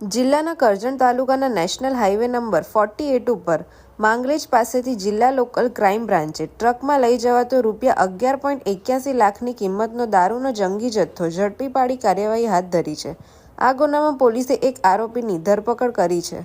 જિલ્લાના કરજણ તાલુકાના national highway number forty eight ઉપર માંગલેજ પાસેથી જિલ્લા લોકલ ક્રાઇમ બ્રાન્ચે ટ્રકમાં લઈ જવાતો રૂપિયા અગિયાર પોઈન્ટ એક્યાસી લાખની કિંમતનો દારૂનો જંગી જથ્થો ઝડપી પાડી કાર્યવાહી હાથ ધરી છે. આ ગુનામાં પોલીસે એક આરોપીની ધરપકડ કરી છે.